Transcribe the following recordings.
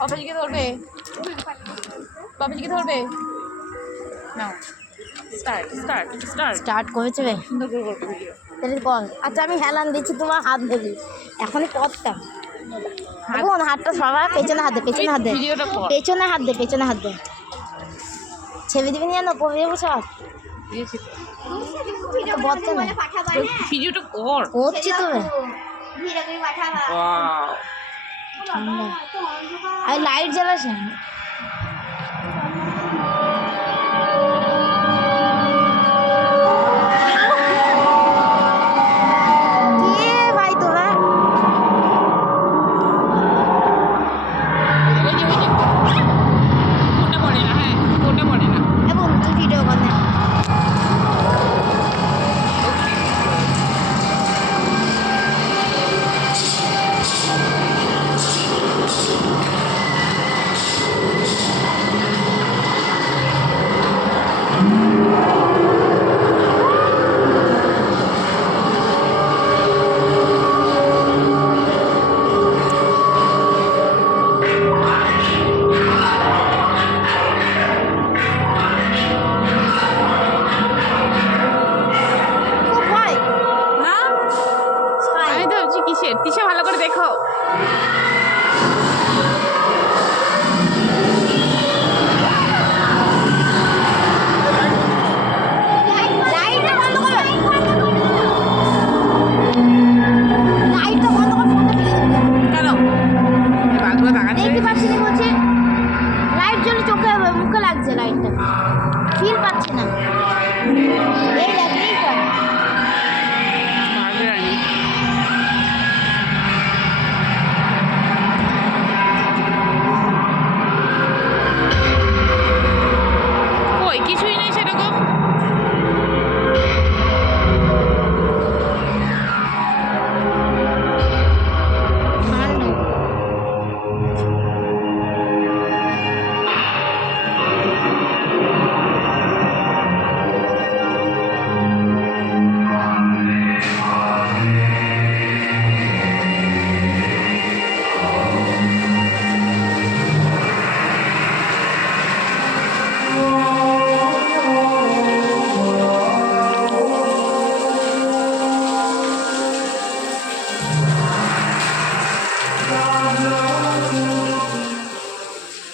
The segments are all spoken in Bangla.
বাবাজিকে ধরবে, বাবাজিকে ধরবে। নাও স্টার্ট স্টার্ট স্টার্ট স্টার্ট করেছে রে, সুন্দর করে করবে ভিডিও। তাহলে বল। আচ্ছা আমি হেলান দিচ্ছি, তোমার হাত ধরি এখনই পথটা। এখন হাতটা সবার পেছনে হাত দে, পেছনে হাত দে, ভিডিওটা কর। পেছনে হাত দে, পেছনে হাত দে। ছেড়ে দিবি না পড়ে যাবো সব। দিয়েছি তো বলতে না, ভিডিওটা কর। করছি তো রে। ওয়াও আর লাইট জ্বালাস না। তিশা ভালো করে দেখো। দেখতে পাচ্ছি না, বলছে লাইট জ্বলে চোখে মুখে লাগছে, লাইটটা ফিল পাচ্ছি না। এই দেখ, এই কর। কই কিছুই নেই সেরকম।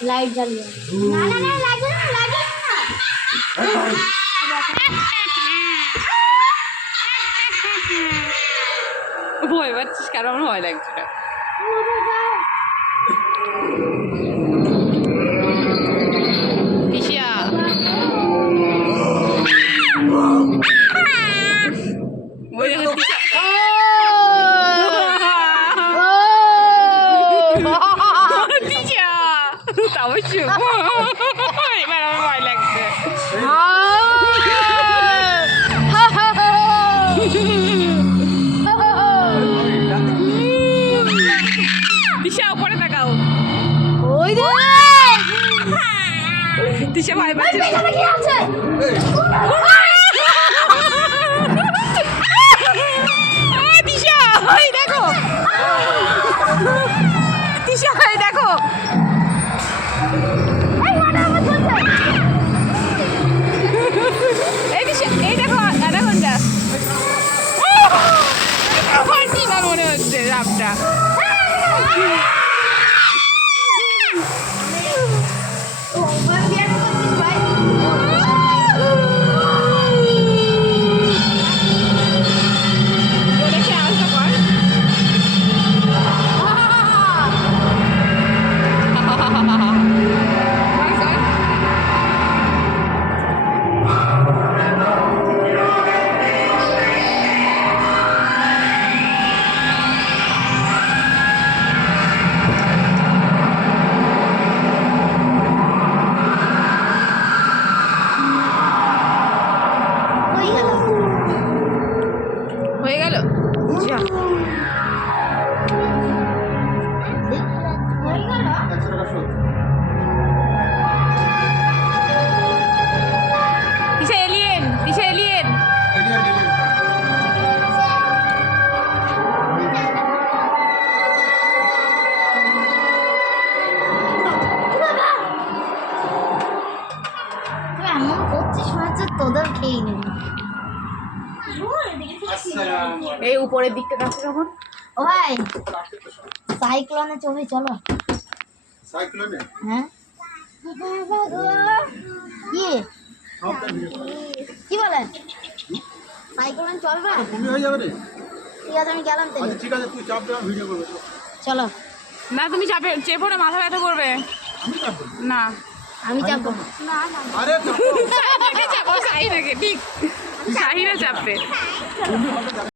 লাইট জ্বালিয়ে না না না, লাগে না, লাগে না। ভয় পাচ্ছিস? কারণ আমার ভয় লাগছে না। তিশা অবশ্যই এবার আমার ভয় লাগছে। তিশা উপরে তাকাও। ওই রে, তিশা ভয় পাচ্ছে। তিশা ওই দেখো, তিশা ওই দেখো। এই তিশা এই দেখো অ্যানাকোন্ডা। মনে হচ্ছে সাপটা। উপরের দিকটা দেখো কেমন। ও ভাই সাইক্লোনে চলে চলো। সাইক্লোনে হ্যাঁ কি কি বলেন সাইক্লোনে চলবে? তুমি হয়ে যাবে রে। ঠিক আছে আমি গেলাম তাহলে। আচ্ছা ঠিক আছে, তুই চাপ দে, আমি ভিডিও করবো। চলো না তুমি চেপো না, মাথা ব্যথা করবে। আমি চাপ দেবো। না আমি যাবো। আরে চাপো। চাপো, শাহিনাকে ঠিক, শাহিনা চাপবে। তুমি হবে